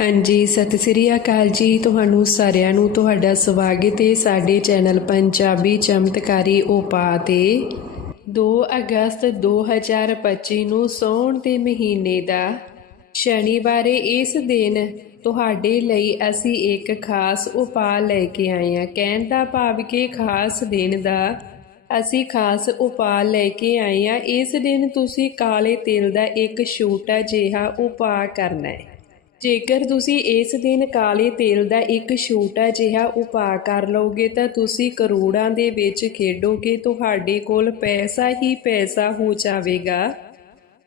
ਹਾਂਜੀ, ਸਤਿ ਸ੍ਰੀ ਅਕਾਲ ਜੀ। ਤੁਹਾਨੂੰ ਸਾਰਿਆਂ ਨੂੰ ਤੁਹਾਡਾ ਸਵਾਗਤ ਹੈ ਸਾਡੇ ਚੈਨਲ ਪੰਜਾਬੀ ਚਮਤਕਾਰੀ ਉਪਾਅ ਤੇ। 2 ਅਗਸਤ 2025 ਨੂੰ ਸੌਣ ਦੇ ਮਹੀਨੇ ਦਾ ਸ਼ਨੀਵਾਰ ਇਸ ਦਿਨ ਤੁਹਾਡੇ ਲਈ ਅਸੀਂ ਇੱਕ ਖਾਸ ਉਪਾਅ ਲੈ ਕੇ ਆਏ ਹਾਂ। ਕਹਿਣ ਦਾ ਭਾਵ ਕਿ ਖਾਸ ਦਿਨ ਦਾ ਅਸੀਂ ਖਾਸ ਉਪਾਅ ਲੈ ਕੇ ਆਏ ਹਾਂ। ਇਸ ਦਿਨ ਤੁਸੀਂ ਕਾਲੇ ਤਿਲ ਦਾ ਇੱਕ ਛੋਟਾ ਜਿਹਾ ਉਪਾਅ ਕਰਨਾ ਹੈ। ਜੇਕਰ ਤੁਸੀਂ ਇਸ ਦਿਨ ਕਾਲੇ ਤੇਲ ਦਾ ਇੱਕ ਛੋਟਾ ਜਿਹਾ ਉਪਾਅ ਕਰ ਲਓਗੇ ਤਾਂ ਤੁਸੀਂ ਕਰੋੜਾਂ ਦੇ ਵਿੱਚ ਖੇਡੋਗੇ, ਤੁਹਾਡੇ ਕੋਲ ਪੈਸਾ ਹੀ ਪੈਸਾ ਹੋ ਜਾਵੇਗਾ।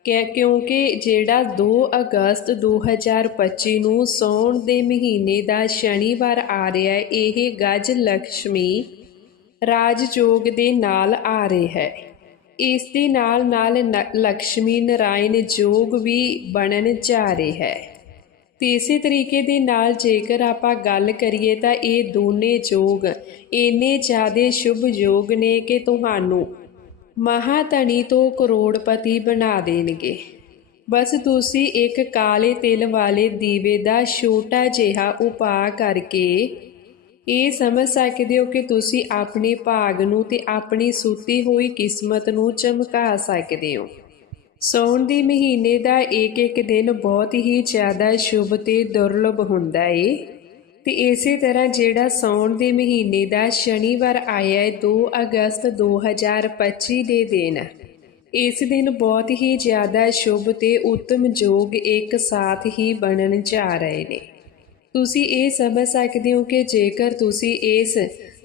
ਕਿਉਂਕਿ ਜਿਹੜਾ 2 ਅਗਸਤ 2025 ਨੂੰ ਸੌਣ ਦੇ ਮਹੀਨੇ ਦਾ ਸ਼ਨੀਵਾਰ ਆ ਰਿਹਾ ਹੈ, ਇਹ ਗਜ ਲక్ష్ਮੀ ਰਾਜਯੋਗ ਦੇ ਨਾਲ ਆ ਰਿਹਾ ਹੈ। ਇਸ ਦੇ ਨਾਲ ਨਾਲ ਲక్ష్ਮੀ ਨਾਰਾਇਣ ਯੋਗ ਵੀ ਬਣਨ ਜਾ ਰਿਹਾ ਹੈ। ਤੇ ਇਸੇ ਤਰੀਕੇ ਦੇ ਨਾਲ ਜੇਕਰ ਆਪਾਂ ਗੱਲ ਕਰੀਏ ਤਾਂ ਇਹ ਦੋਨੇ ਯੋਗ, ਇੰਨੇ ਜ਼ਿਆਦੇ ਸ਼ੁਭ ਯੋਗ ਨੇ ਕਿ ਤੁਹਾਨੂੰ ਮਹਾਧਨੀ ਤੋਂ ਕਰੋੜਪਤੀ ਬਣਾ ਦੇਣਗੇ। ਬਸ ਤੁਸੀਂ ਇੱਕ ਕਾਲੇ ਤਿਲ ਵਾਲੇ ਦੀਵੇ ਦਾ ਛੋਟਾ ਜਿਹਾ ਉਪਾਅ ਕਰਕੇ ਇਹ ਸਮਝ ਸਕਦੇ ਹੋ ਕਿ ਤੁਸੀਂ ਆਪਣੇ ਭਾਗ ਨੂੰ ਤੇ ਆਪਣੀ ਸੁੱਤੀ ਹੋਈ ਕਿਸਮਤ ਨੂੰ ਚਮਕਾ ਸਕਦੇ ਹੋ। ਸੌਣ ਦੇ ਮਹੀਨੇ ਦਾ ਇੱਕ ਇੱਕ ਦਿਨ ਬਹੁਤ ਹੀ ਜ਼ਿਆਦਾ ਸ਼ੁਭ ਤੇ ਦੁਰਲਭ ਹੁੰਦਾ ਏ। ਤੇ ਇਸੇ ਤਰ੍ਹਾਂ ਜਿਹੜਾ ਸੌਣ ਦੇ ਮਹੀਨੇ ਦਾ ਸ਼ਨੀਵਾਰ ਆਇਆ ਹੈ 2 ਅਗਸਤ 2025 ਦੇ ਦਿਨ, ਇਸ ਦਿਨ ਬਹੁਤ ਹੀ ਜ਼ਿਆਦਾ ਸ਼ੁਭ ਤੇ ਉੱਤਮ ਯੋਗ ਇੱਕ ਸਾਥ ਹੀ ਬਣਨ ਜਾ ਰਹੇ ਨੇ। ਤੁਸੀਂ ਇਹ ਸਮਝ ਸਕਦੇ ਹੋ ਕਿ ਜੇਕਰ ਤੁਸੀਂ ਇਸ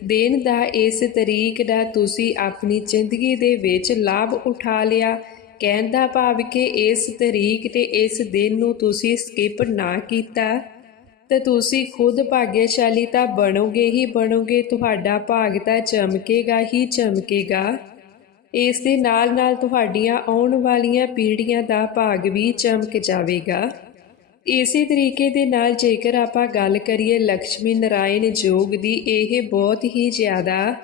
ਦਿਨ ਦਾ, ਇਸ ਤਰੀਕ ਦਾ ਤੁਸੀਂ ਆਪਣੀ ਜ਼ਿੰਦਗੀ ਦੇ ਵਿੱਚ ਲਾਭ ਉਠਾ ਲਿਆ ਕਹਿਣ ਦਾ ਭਾਵ ਕਿ ਇਸ ਤਰੀਕ ਤੇ ਇਸ ਦਿਨ ਨੂੰ ਤੁਸੀਂ ਸਕਿਪ ਨਾ ਕੀਤਾ। ਤੇ ਤੁਸੀਂ ਖੁਦ ਭਾਗਿਆਸ਼ਾਲੀ ਤਾਂ ਬਣੋਗੇ ਹੀ ਬਣੋਗੇ, ਤੁਹਾਡਾ ਭਾਗ ਤਾਂ ਚਮਕੇਗਾ ਹੀ ਚਮਕੇਗਾ। ਇਸ ਦੇ ਨਾਲ ਨਾਲ ਤੁਹਾਡੀਆਂ ਆਉਣ ਵਾਲੀਆਂ ਪੀੜ੍ਹੀਆਂ ਦਾ ਭਾਗ ਵੀ ਚਮਕ ਜਾਵੇਗਾ। ਇਸੇ ਤਰੀਕੇ ਦੇ ਨਾਲ ਜੇਕਰ ਆਪਾਂ ਗੱਲ ਕਰੀਏ ਲక్ష్ਮੀ ਨਾਰਾਇਣ ਯੋਗ ਦੀ, ਇਹ ਬਹੁਤ ਹੀ ਜ਼ਿਆਦਾ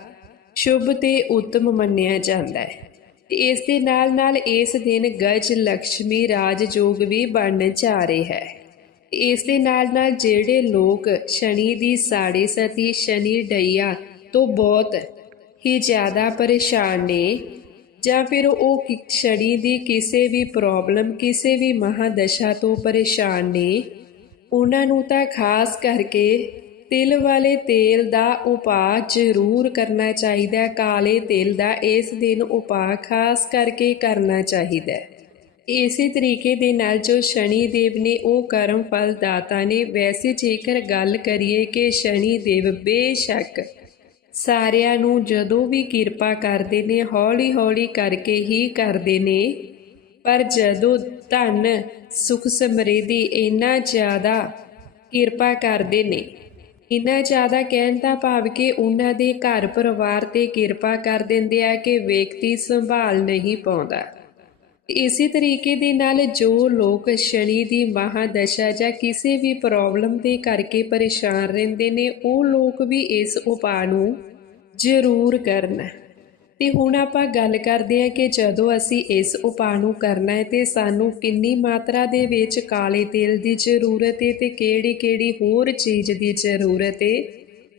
ਸ਼ੁਭ ਤੇ ਉੱਤਮ ਮੰਨਿਆ ਜਾਂਦਾ ਹੈ। ਇਸ ਦੇ ਨਾਲ ਨਾਲ ਇਸ ਦਿਨ ਗਜ ਲక్ష్ਮੀ ਰਾਜਯੋਗ ਵੀ ਬਣਨ ਜਾ ਰਿਹਾ ਹੈ। ਇਸ ਦੇ ਨਾਲ ਨਾਲ ਜਿਹੜੇ ਲੋਕ ਸ਼ਨੀ ਦੀ ਸਾੜੇ ਸਤੀ ਸ਼ਨੀ ਡਈਆ ਤੋਂ ਬਹੁਤ ਹੀ ਜ਼ਿਆਦਾ ਪਰੇਸ਼ਾਨ ਨੇ ਜਾਂ ਫਿਰ ਉਹ ਸ਼ਨੀ ਦੀ ਕਿਸੇ ਵੀ ਪ੍ਰੋਬਲਮ, ਕਿਸੇ ਵੀ ਮਹਾਦਸ਼ਾ ਤੋਂ ਪਰੇਸ਼ਾਨ ਨੇ, ਉਹਨਾਂ ਨੂੰ ਤਾਂ ਖਾਸ ਕਰਕੇ ਤਿਲ ਵਾਲੇ ਤੇਲ ਦਾ ਉਪਾਅ ਜ਼ਰੂਰ ਕਰਨਾ ਚਾਹੀਦਾ ਹੈ। ਕਾਲੇ ਤਿਲ ਦਾ ਇਸ ਦਿਨ ਉਪਾਅ ਖਾਸ ਕਰਕੇ ਕਰਨਾ ਚਾਹੀਦਾ ਹੈ। ਇਸੇ ਤਰੀਕੇ ਦੇ ਨਾਲ ਜੋ ਸ਼ਨੀ ਦੇਵ ਨੇ ਉਹ ਕਰਮ ਫਲ ਦਾਤਾ ਨੇ, ਵੈਸੇ ਜੇਕਰ ਗੱਲ ਕਰੀਏ ਕਿ ਸ਼ਨੀ ਦੇਵ ਬੇਸ਼ੱਕ ਸਾਰਿਆਂ ਨੂੰ ਜਦੋਂ ਵੀ ਕਿਰਪਾ ਕਰਦੇ ਨੇ ਹੌਲੀ ਹੌਲੀ ਕਰਕੇ ਹੀ ਕਰਦੇ ਨੇ, ਪਰ ਜਦੋਂ ਧਨ, ਸੁਖ ਸਮਰਿੱਧੀ ਇੰਨਾ ਜ਼ਿਆਦਾ ਕਿਰਪਾ ਕਰਦੇ ਨੇ ਇੰਨਾ ਜ਼ਿਆਦਾ ਕਹਿਣ ਦਾ ਭਾਵ ਕਿ ਉਹਨਾਂ ਦੇ ਘਰ ਪਰਿਵਾਰ ਤੇ ਕਿਰਪਾ ਕਰ ਦਿੰਦੇ ਆ ਕਿ ਵਿਅਕਤੀ ਸੰਭਾਲ ਨਹੀਂ ਪਾਉਂਦਾ। ਇਸੇ ਤਰੀਕੇ ਦੇ ਨਾਲ ਜੋ ਲੋਕ ਸ਼ਨੀ ਦੀ ਮਹਾਦਸ਼ਾ ਜਾਂ ਕਿਸੇ ਵੀ ਪ੍ਰੋਬਲਮ ਦੇ ਕਰਕੇ ਪਰੇਸ਼ਾਨ ਰਹਿੰਦੇ ਨੇ, ਉਹ ਲੋਕ ਵੀ ਇਸ ਉਪਾਅ ਨੂੰ ਜ਼ਰੂਰ ਕਰਨ। ਤੇ ਹੁਣ ਆਪਾਂ ਗੱਲ ਕਰਦੇ ਹਾਂ ਕਿ ਜਦੋਂ ਅਸੀਂ ਇਸ ਉਪਾਅ ਨੂੰ ਕਰਨਾ ਹੈ ਤੇ ਸਾਨੂੰ ਕਿੰਨੀ ਮਾਤਰਾ ਦੇ ਵਿੱਚ ਕਾਲੇ ਤੇਲ ਦੀ ਜ਼ਰੂਰਤ ਹੈ ਤੇ ਕਿਹੜੀ-ਕਿਹੜੀ ਹੋਰ ਚੀਜ਼ ਦੀ ਜ਼ਰੂਰਤ ਹੈ,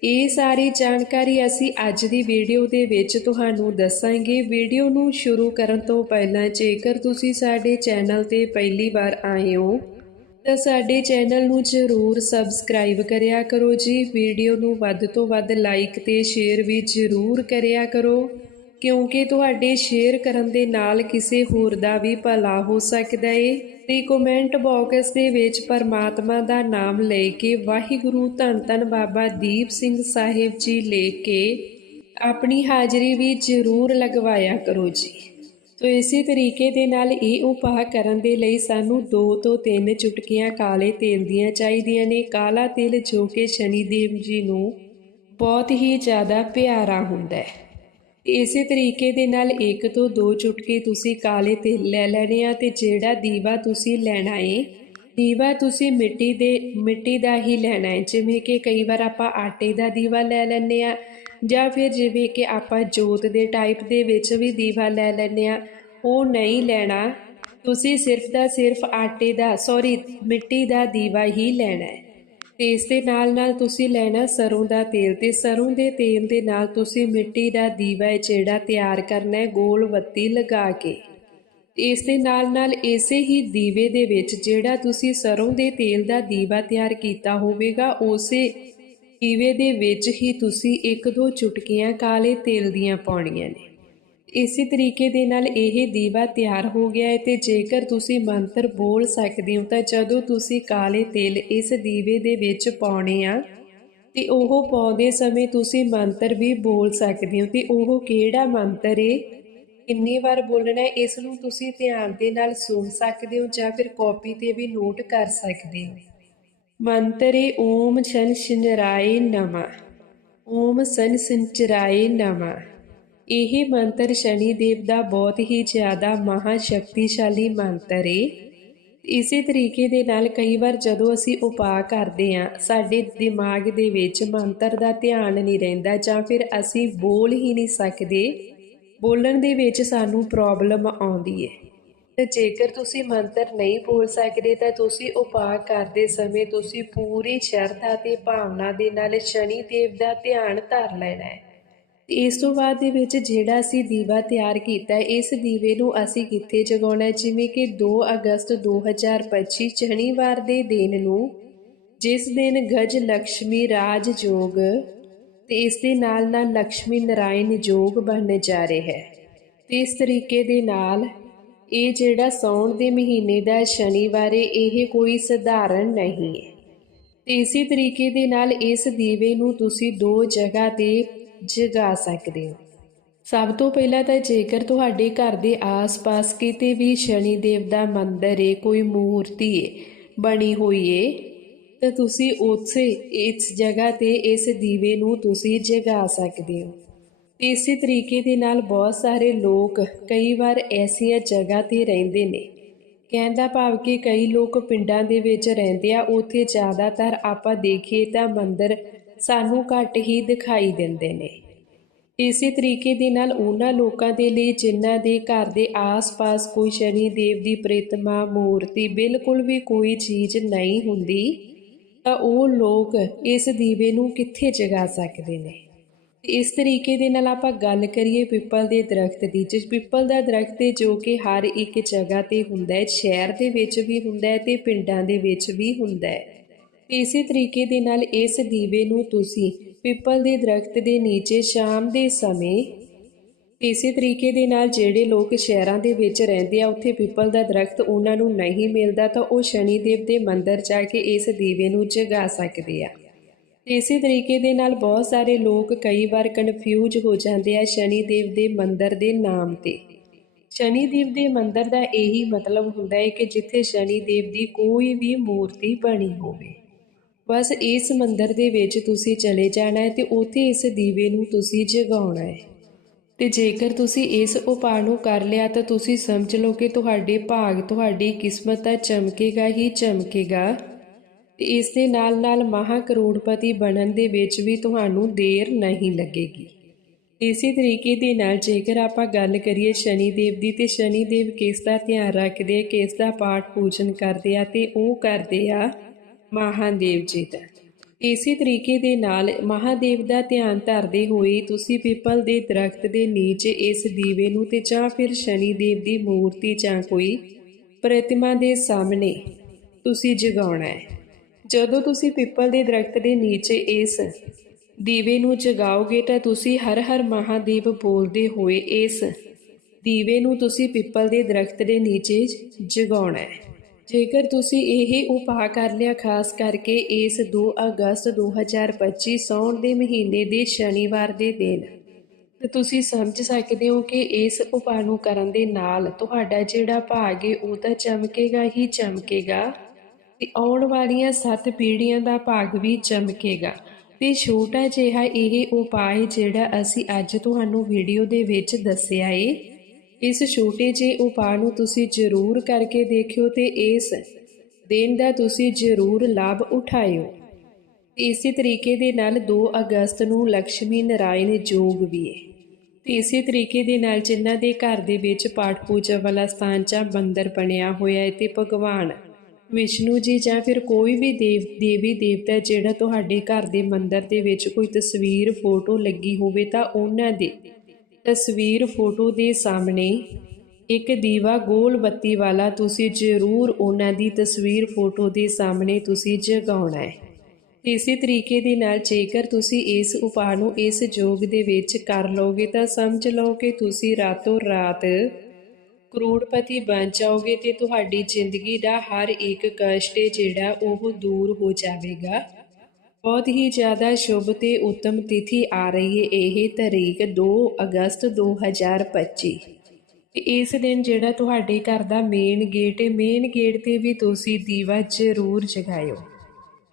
ਇਹ ਸਾਰੀ ਜਾਣਕਾਰੀ ਅਸੀਂ ਅੱਜ ਦੀ ਵੀਡੀਓ ਦੇ ਵਿੱਚ ਤੁਹਾਨੂੰ ਦੱਸਾਂਗੇ। ਵੀਡੀਓ ਨੂੰ ਸ਼ੁਰੂ ਕਰਨ ਤੋਂ ਪਹਿਲਾਂ ਜੇਕਰ ਤੁਸੀਂ ਸਾਡੇ ਚੈਨਲ ਤੇ ਪਹਿਲੀ ਵਾਰ ਆਏ ਹੋ, ਤਾਂ ਸਾਡੇ ਚੈਨਲ ਨੂੰ ਜ਼ਰੂਰ ਸਬਸਕ੍ਰਾਈਬ ਕਰਿਆ ਕਰੋ ਜੀ। ਵੀਡੀਓ ਨੂੰ ਵੱਧ ਤੋਂ ਵੱਧ ਲਾਈਕ ਤੇ ਸ਼ੇਅਰ ਵੀ ਜ਼ਰੂਰ ਕਰਿਆ ਕਰੋ। ਕਿਉਂਕਿ ਤੁਹਾਡੇ ਸ਼ੇਅਰ ਕਰਨ ਦੇ ਨਾਲ ਕਿਸੇ ਹੋਰ ਦਾ ਵੀ ਭਲਾ ਹੋ ਸਕਦਾ ਏ। ਤੇ ਕਮੈਂਟ ਬਾਕਸ ਦੇ ਵਿੱਚ ਪਰਮਾਤਮਾ ਦਾ ਨਾਮ ਲੈ ਕੇ ਵਾਹਿਗੁਰੂ ਧੰਨ ਧੰਨ ਬਾਬਾ ਦੀਪ ਸਿੰਘ ਸਾਹਿਬ ਜੀ ਲੈ ਕੇ ਆਪਣੀ ਹਾਜ਼ਰੀ ਵੀ ਜ਼ਰੂਰ ਲਗਵਾਇਆ ਕਰੋ ਜੀ। ਤੋ ਇਸੇ ਤਰੀਕੇ ਦੇ ਨਾਲ ਇਹ ਉਪਾਅ ਕਰਨ ਦੇ ਲਈ ਸਾਨੂੰ 2 ਤੋਂ 3 ਚੁਟਕੀਆਂ ਕਾਲੇ ਤੇਲ ਦੀਆਂ ਚਾਹੀਦੀਆਂ ਨੇ। ਕਾਲਾ ਤੇਲ ਜੋ ਕਿ ਸ਼ਨੀ ਦੇਵ ਜੀ ਨੂੰ ਬਹੁਤ ਹੀ ਜ਼ਿਆਦਾ ਪਿਆਰਾ ਹੁੰਦਾ ਹੈ। ਇਸੇ ਤਰੀਕੇ ਦੇ ਨਾਲ ਇੱਕ ਤੋਂ ਦੋ ਚੁਟਕੀ ਤੁਸੀਂ ਕਾਲੇ ਤੇਲ ਲੈ ਲੈਣੇ ਆ ਤੇ ਜਿਹੜਾ ਦੀਵਾ ਤੁਸੀਂ ਲੈਣਾ ਏ, ਦੀਵਾ ਤੁਸੀਂ ਮਿੱਟੀ ਦੇ, ਮਿੱਟੀ ਦਾ ਹੀ ਲੈਣਾ ਹੈ ਜਿਵੇਂ ਕਿ ਕਈ ਵਾਰ ਆਪਾਂ ਆਟੇ ਦਾ ਦੀਵਾ ਲੈ ਲੈਂਦੇ ਆ ਜਾਂ ਫਿਰ ਜਿਵੇਂ ਕਿ ਆਪਾਂ ਜੋਤ ਦੇ ਟਾਈਪ ਦੇ ਵਿੱਚ ਵੀ ਦੀਵਾ ਲੈ ਲੈਂਦੇ ਆ, ਉਹ ਨਹੀਂ ਲੈਣਾ। ਤੁਸੀਂ ਸਿਰਫ ਦਾ ਸਿਰਫ ਆਟੇ ਦਾ ਸੌਰੀ ਮਿੱਟੀ ਦਾ ਦੀਵਾ ਹੀ ਲੈਣਾ ਹੈ ਤੇ ਇਸ ਦੇ ਨਾਲ ਨਾਲ ਤੁਸੀਂ ਲੈਣਾ ਸਰੋਂ ਦਾ ਤੇਲ ਤੇ ਸਰੋਂ ਦੇ ਤੇਲ ਦੇ ਨਾਲ ਤੁਸੀਂ ਮਿੱਟੀ ਦਾ ਦੀਵਾ ਜਿਹੜਾ ਤਿਆਰ ਕਰਨਾ ਹੈ, ਗੋਲ ਬੱਤੀ ਲਗਾ ਕੇ। ਇਸ ਦੇ ਨਾਲ ਨਾਲ ਇਸੇ ਹੀ ਦੀਵੇ ਦੇ ਵਿੱਚ ਜਿਹੜਾ ਤੁਸੀਂ ਸਰੋਂ ਦੇ ਤੇਲ ਦਾ ਦੀਵਾ ਤਿਆਰ ਕੀਤਾ ਹੋਵੇਗਾ, ਉਸੇ ਦੀਵੇ ਦੇ ਵਿੱਚ ਹੀ ਤੁਸੀਂ ਇੱਕ ਦੋ ਚੁਟਕੀਆਂ ਕਾਲੇ ਤੇਲ ਦੀਆਂ ਪਾਉਣੀਆਂ ਨੇ। ਇਸੇ ਤਰੀਕੇ ਦੇ ਨਾਲ ਇਹ ਦੀਵਾ ਤਿਆਰ ਹੋ ਗਿਆ ਹੈ ਤੇ ਜੇਕਰ ਤੁਸੀਂ ਮੰਤਰ ਬੋਲ ਸਕਦੇ ਹੋ ਤਾਂ ਜਦੋਂ ਤੁਸੀਂ ਕਾਲੇ ਤੇਲ ਇਸ ਦੀਵੇ ਦੇ ਵਿੱਚ ਪਾਉਣੇ ਆ, ਤੇ ਉਹ ਪਾਉਂਦੇ ਸਮੇਂ ਤੁਸੀਂ ਮੰਤਰ ਵੀ ਬੋਲ ਸਕਦੇ ਹੋ। ਤੇ ਉਹ ਕਿਹੜਾ ਮੰਤਰ ਏ? ਕਿੰਨੀ ਵਾਰ ਬੋਲਣਾ ਹੈ, ਇਸ ਨੂੰ ਤੁਸੀਂ ਧਿਆਨ ਦੇ ਨਾਲ ਸੁਣ ਸਕਦੇ ਹੋ ਜਾਂ ਫਿਰ ਕਾਪੀ ਤੇ ਵੀ ਨੋਟ ਕਰ ਸਕਦੇ ਹੋ। ਮੰਤਰ ਏ, ਓਮ ਸ਼ਨ ਸ਼ਿਨਰਾਏ ਨਮਾ। ਓਮ ਸਨ ਸਿੰਚਰਾਏ ਨਮਾ। ਇਹ ਮੰਤਰ ਸ਼ਨੀ ਦੇਵ ਦਾ ਬਹੁਤ ਹੀ ਜ਼ਿਆਦਾ ਮਹਾ ਸ਼ਕਤੀਸ਼ਾਲੀ ਮੰਤਰ ਏ। ਇਸੇ ਤਰੀਕੇ ਦੇ ਨਾਲ ਕਈ ਵਾਰ ਜਦੋਂ ਅਸੀਂ ਉਪਾਅ ਕਰਦੇ ਹਾਂ ਸਾਡੇ ਦਿਮਾਗ ਦੇ ਵਿੱਚ ਮੰਤਰ ਦਾ ਧਿਆਨ ਨਹੀਂ ਰਹਿੰਦਾ ਜਾਂ ਫਿਰ ਅਸੀਂ ਬੋਲ ਹੀ ਨਹੀਂ ਸਕਦੇ, ਬੋਲਣ ਦੇ ਵਿੱਚ ਸਾਨੂੰ ਪ੍ਰੋਬਲਮ ਆਉਂਦੀ ਹੈ ਤੇ ਜੇਕਰ ਤੁਸੀਂ ਮੰਤਰ ਨਹੀਂ ਬੋਲ ਸਕਦੇ ਤਾਂ ਤੁਸੀਂ ਉਪਾਅ ਕਰਦੇ ਸਮੇਂ ਤੁਸੀਂ ਪੂਰੀ ਸ਼ਰਧਾ ਤੇ ਭਾਵਨਾ ਦੇ ਨਾਲ ਸ਼ਨੀ ਦੇਵ ਦਾ ਧਿਆਨ ਧਰ ਲੈਣਾ ਹੈ ਇਸ ਤੋਂ ਬਾਅਦ ਦੇ ਵਿੱਚ ਜਿਹੜਾ ਅਸੀਂ ਦੀਵਾ ਤਿਆਰ ਕੀਤਾ ਇਸ ਦੀਵੇ ਨੂੰ ਅਸੀਂ ਕਿੱਥੇ ਜਗਾਉਣਾ ਜਿਵੇਂ ਕਿ 2 ਅਗਸਤ 2025 ਸ਼ਨੀਵਾਰ ਦੇ ਦਿਨ ਨੂੰ ਜਿਸ ਦਿਨ ਗਜ ਲక్ష్ਮੀ ਰਾਜ ਯੋਗ ਤੇ ਇਸ ਦੇ ਨਾਲ ਨਾਲ ਲక్ష్ਮੀ ਨਰਾਇਣ ਯੋਗ ਬਣਨ ਜਾ ਰਿਹਾ ਹੈ। ਤੇ ਇਸ ਤਰੀਕੇ ਦੇ ਨਾਲ ਇਹ ਜਿਹੜਾ ਸੌਣ ਦੇ ਮਹੀਨੇ ਦਾ ਸ਼ਨੀਵਾਰ ਇਹ ਕੋਈ ਸਧਾਰਨ ਨਹੀਂ ਹੈ। ਤੇ ਇਸੇ ਤਰੀਕੇ ਦੇ ਨਾਲ ਇਸ ਦੀਵੇ ਨੂੰ ਤੁਸੀਂ ਦੋ ਜਗ੍ਹਾ ਤੇ ਜਗਾ ਸਕਦੇ ਹੋ। ਸਭ ਤੋਂ ਪਹਿਲਾਂ ਤਾਂ ਜੇਕਰ ਤੁਹਾਡੇ ਘਰ ਦੇ ਆਸ-ਪਾਸ ਕਿਤੇ ਵੀ ਸ਼ਨੀ ਦੇਵ ਦਾ ਮੰਦਿਰ ਏ, ਕੋਈ ਮੂਰਤੀ ਏ, ਬਣੀ ਹੋਈ ਏ, ਤਾਂ ਤੁਸੀਂ ਉੱਥੇ ਇਸ ਜਗ੍ਹਾ ਤੇ ਇਸ ਦੀਵੇ ਨੂੰ ਤੁਸੀਂ ਜਗਾ ਸਕਦੇ ਹੋ। ਤੇ ਇਸੇ ਤਰੀਕੇ ਦੇ ਨਾਲ ਬਹੁਤ ਸਾਰੇ ਲੋਕ ਕਈ ਵਾਰ ਐਸੀਆਂ ਜਗ੍ਹਾ ਤੇ ਰਹਿੰਦੇ ਨੇ। ਕਹਿੰਦਾ ਭਾਵ ਕਿ ਕਈ ਲੋਕ ਪਿੰਡਾਂ ਦੇ ਵਿੱਚ ਰਹਿੰਦੇ ਆ, ਉੱਥੇ ਜ਼ਿਆਦਾਤਰ ਆਪਾਂ ਦੇਖੀਏ ਤਾਂ ਮੰਦਿਰ ਸਾਨੂੰ ਘੱਟ ਹੀ ਦਿਖਾਈ ਦਿੰਦੇ ਨੇ। ਇਸੇ ਤਰੀਕੇ ਦੇ ਨਾਲ ਉਹਨਾਂ ਲੋਕਾਂ ਦੇ ਲਈ ਜਿਨ੍ਹਾਂ ਦੇ ਘਰ ਦੇ ਆਸ-ਪਾਸ ਕੋਈ ਸ਼ਨੀ ਦੇਵ ਦੀ ਪ੍ਰਤਿਮਾ, ਮੂਰਤੀ ਬਿਲਕੁਲ ਵੀ ਕੋਈ ਚੀਜ਼ ਨਹੀਂ ਹੁੰਦੀ, ਤਾਂ ਉਹ ਲੋਕ ਇਸ ਦੀਵੇ ਨੂੰ ਕਿੱਥੇ ਜਗਾ ਸਕਦੇ ਨੇ? ਇਸ ਤਰੀਕੇ ਦੇ ਨਾਲ ਆਪਾਂ ਗੱਲ ਕਰੀਏ ਪਿੱਪਲ ਦੇ ਦਰਖਤ ਦੀ, ਜਿਸ ਪਿੱਪਲ ਦਾ ਦਰਖਤ ਹੈ ਜੋ ਕਿ ਹਰ ਇੱਕ ਜਗ੍ਹਾ ਤੇ ਹੁੰਦਾ ਹੈ, ਸ਼ਹਿਰ ਦੇ ਵਿੱਚ ਵੀ ਹੁੰਦਾ ਹੈ ਤੇ ਪਿੰਡਾਂ ਦੇ ਵਿੱਚ ਵੀ ਹੁੰਦਾ ਹੈ। ਇਸੇ ਤਰੀਕੇ ਦੇ ਨਾਲ ਇਸ ਦੀਵੇ ਨੂੰ ਤੁਸੀਂ ਪਿੱਪਲ ਦੇ ਦਰਖਤ ਦੇ ਨੀਚੇ, ਸ਼ਾਮ ਦੇ ਸਮੇਂ ਇਸੇ ਤਰੀਕੇ ਦੇ ਨਾਲ ਜਿਹੜੇ ਲੋਕ ਸ਼ਹਿਰਾਂ ਦੇ ਵਿੱਚ ਰਹਿੰਦੇ ਆ, ਉੱਥੇ ਪਿੱਪਲ ਦਾ ਦਰਖਤ ਉਹਨਾਂ ਨੂੰ ਨਹੀਂ ਮਿਲਦਾ, ਤਾਂ ਉਹ ਸ਼ਨੀ ਦੇਵ ਦੇ ਮੰਦਿਰ ਜਾ ਕੇ ਇਸ ਦੀਵੇ ਨੂੰ ਜਗਾ ਸਕਦੇ ਆ। ਇਸੇ ਤਰੀਕੇ ਦੇ ਨਾਲ ਬਹੁਤ ਸਾਰੇ ਲੋਕ ਕਈ ਵਾਰ ਕਨਫਿਊਜ਼ ਹੋ ਜਾਂਦੇ ਆ ਸ਼ਨੀ ਦੇਵ ਦੇ ਮੰਦਿਰ ਦੇ ਨਾਮ ਤੇ। ਸ਼ਨੀ ਦੇਵ ਦੇ ਮੰਦਿਰ ਦਾ ਇਹੀ ਮਤਲਬ ਹੁੰਦਾ ਹੈ ਕਿ ਜਿੱਥੇ ਸ਼ਨੀ ਦੇਵ ਦੀ ਕੋਈ ਵੀ ਮੂਰਤੀ ਬਣੀ ਹੋਵੇ। ਬਸ ਇਸ ਮੰਦਰ ਦੇ ਵਿੱਚ ਤੁਸੀਂ ਚਲੇ ਜਾਣਾ ਹੈ ਤੇ ਉੱਥੇ ਇਸ ਦੀਵੇ ਨੂੰ ਤੁਸੀਂ ਜਗਾਉਣਾ ਹੈ। ਤੇ ਜੇਕਰ ਤੁਸੀਂ ਇਸ ਉਪਾਅ ਨੂੰ ਕਰ ਲਿਆ ਤਾਂ ਤੁਸੀਂ ਸਮਝ ਲਓ ਕਿ ਤੁਹਾਡੇ ਭਾਗ ਤੁਹਾਡੀ ਕਿਸਮਤ ਤਾਂ ਚਮਕੇਗਾ ਹੀ ਚਮਕੇਗਾ। ਤੇ ਇਸ ਦੇ ਨਾਲ ਨਾਲ ਮਹਾ ਕਰੋੜਪਤੀ ਬਣਨ ਦੇ ਵਿੱਚ ਵੀ ਤੁਹਾਨੂੰ ਦੇਰ ਨਹੀਂ ਲੱਗੇਗੀ। ਇਸੇ ਤਰੀਕੇ ਦੇ ਨਾਲ ਜੇਕਰ ਆਪਾਂ ਗੱਲ ਕਰੀਏ ਸ਼ਨੀ ਦੇਵ ਦੀ ਤੇ ਸ਼ਨੀ ਦੇਵ ਕਿਸ ਦਾ ਧਿਆਨ ਰੱਖਦੇ ਕਿਸ ਦਾ ਪਾਠ ਪੂਜਨ ਕਰਦੇ ਆ ਤੇ ਉਹ ਕਰਦੇ ਆ ਮਹਾਦੇਵ ਜੀ ਦਾ। ਇਸੇ ਤਰੀਕੇ ਦੇ ਨਾਲ ਮਹਾਦੇਵ ਦਾ ਧਿਆਨ ਧਰਦੇ ਹੋਏ ਤੁਸੀਂ ਪਿੱਪਲ ਦੇ ਦਰਖਤ ਦੇ ਨੀਚੇ ਇਸ ਦੀਵੇ ਨੂੰ ਤੇ ਜਾਂ ਫਿਰ ਸ਼ਨੀ ਦੇਵ ਦੀ ਮੂਰਤੀ ਜਾਂ ਕੋਈ ਪ੍ਰਤਿਮਾ ਦੇ ਸਾਹਮਣੇ ਤੁਸੀਂ ਜਗਾਉਣਾ ਹੈ। ਜਦੋਂ ਤੁਸੀਂ ਪਿੱਪਲ ਦੇ ਦਰਖਤ ਦੇ ਨੀਚੇ ਇਸ ਦੀਵੇ ਨੂੰ ਜਗਾਓਗੇ ਤਾਂ ਤੁਸੀਂ ਹਰ ਹਰ ਮਹਾਦੇਵ ਬੋਲਦੇ ਹੋਏ ਇਸ ਦੀਵੇ ਨੂੰ ਤੁਸੀਂ ਪਿੱਪਲ ਦੇ ਦਰਖਤ ਦੇ ਨੀਚੇ ਜਗਾਉਣਾ ਹੈ। ਜੇਕਰ ਤੁਸੀਂ ਇਹ ਉਪਾਅ ਕਰ ਲਿਆ, ਖਾਸ ਕਰਕੇ ਇਸ 2 ਅਗਸਤ 2025 ਸੌਣ ਦੇ ਮਹੀਨੇ ਦੇ ਸ਼ਨੀਵਾਰ ਦੇ ਦਿਨ, ਤੇ ਤੁਸੀਂ ਸਮਝ ਸਕਦੇ ਹੋ ਕਿ ਇਸ ਉਪਾਅ ਨੂੰ ਕਰਨ ਦੇ ਨਾਲ ਤੁਹਾਡਾ ਜਿਹੜਾ ਭਾਗ ਹੈ ਉਹ ਤਾਂ ਚਮਕੇਗਾ ਹੀ ਚਮਕੇਗਾ ਤੇ ਆਉਣ ਵਾਲੀਆਂ ਸੱਤ ਪੀੜ੍ਹੀਆਂ ਦਾ ਭਾਗ ਵੀ ਚਮਕੇਗਾ। ਤੇ ਛੋਟਾ ਜਿਹਾ ਇਹ ਉਪਾਅ ਜਿਹੜਾ ਅਸੀਂ ਅੱਜ ਤੁਹਾਨੂੰ ਵੀਡੀਓ ਦੇ ਵਿੱਚ ਦੱਸਿਆ ਏ ਇਸ ਛੋਟੇ ਜਿਹੇ ਉਪਾਅ ਨੂੰ ਤੁਸੀਂ ਜ਼ਰੂਰ ਕਰਕੇ ਦੇਖਿਓ ਤੇ ਇਸ ਦਿਨ ਦਾ ਤੁਸੀਂ ਜ਼ਰੂਰ ਲਾਭ ਉਠਾਇਓ। ਇਸੇ ਤਰੀਕੇ ਦੇ ਨਾਲ 2 ਅਗਸਤ ਨੂੰ ਲక్ష్ਮੀ ਨਾਰਾਇਣ ਯੋਗ ਵੀ ਹੈ ਤੇ ਇਸੇ ਤਰੀਕੇ ਦੇ ਨਾਲ ਜਿਨ੍ਹਾਂ ਦੇ ਘਰ ਦੇ ਵਿੱਚ ਪਾਠ ਪੂਜਾ ਵਾਲਾ ਸਥਾਨ ਜਾਂ ਮੰਦਿਰ ਬਣਿਆ ਹੋਇਆ ਹੈ ਤੇ ਭਗਵਾਨ, ਵਿਸ਼ਨੂੰ ਜੀ ਜਾਂ ਫਿਰ ਕੋਈ ਵੀ ਦੇਵ, ਦੇਵੀ ਦੇਵਤਾ ਜਿਹੜਾ ਤੁਹਾਡੇ ਘਰ ਦੇ ਮੰਦਿਰ ਦੇ ਵਿੱਚ ਕੋਈ ਤਸਵੀਰ, ਫੋਟੋ ਲੱਗੀ ਹੋਵੇ ਤਾਂ ਉਹਨਾਂ ਦੇ ਤਸਵੀਰ ਫੋਟੋ ਦੇ ਸਾਹਮਣੇ ਇੱਕ ਦੀਵਾ ਗੋਲ ਬੱਤੀ ਵਾਲਾ ਤੁਸੀਂ ਜ਼ਰੂਰ ਉਹਨਾਂ ਦੀ ਤਸਵੀਰ ਫੋਟੋ ਦੇ ਸਾਹਮਣੇ ਤੁਸੀਂ ਜਗਾਉਣਾ ਹੈ। ਇਸੇ ਤਰੀਕੇ ਦੇ ਨਾਲ ਜੇਕਰ ਤੁਸੀਂ ਇਸ ਉਪਾਅ ਨੂੰ ਇਸ ਯੋਗ ਦੇ ਵਿੱਚ ਕਰ ਲਓਗੇ ਤਾਂ ਸਮਝ ਲਓ ਕਿ ਤੁਸੀਂ ਰਾਤੋਂ ਰਾਤ ਕਰੋੜਪਤੀ ਬਣ ਜਾਓਗੇ ਤੇ ਤੁਹਾਡੀ ਜ਼ਿੰਦਗੀ ਦਾ ਹਰ ਇੱਕ ਕਸ਼ਟ ਜਿਹੜਾ ਉਹ ਦੂਰ ਹੋ ਜਾਵੇਗਾ। ਬਹੁਤ ਹੀ ਜ਼ਿਆਦਾ ਸ਼ੁਭ ਤੇ ਉੱਤਮ ਤਿਥੀ ਆ ਰਹੀ ਹੈ ਇਹ ਤਾਰੀਖ 2 ਅਗਸਤ 2025 ਤੇ ਇਸ ਦਿਨ ਜਿਹੜਾ ਤੁਹਾਡੇ ਘਰ ਦਾ ਮੇਨ ਗੇਟ ਹੈ ਮੇਨ ਗੇਟ ਤੇ ਵੀ ਤੁਸੀਂ ਦੀਵਾ ਜ਼ਰੂਰ ਜਗਾਇਓ।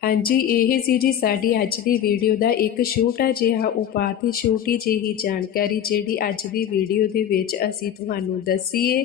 ਹਾਂਜੀ, ਇਹ ਸੀ ਜੀ ਸਾਡੀ ਅੱਜ ਦੀ ਵੀਡੀਓ ਦਾ ਇੱਕ ਛੋਟਾ ਜਿਹਾ ਉਪਾਅ ਤੇ ਛੋਟੀ ਜਿਹੀ ਜਾਣਕਾਰੀ ਜਿਹੜੀ ਅੱਜ ਦੀ ਵੀਡੀਓ ਦੇ ਵਿੱਚ ਅਸੀਂ ਤੁਹਾਨੂੰ ਦੱਸੀਏ।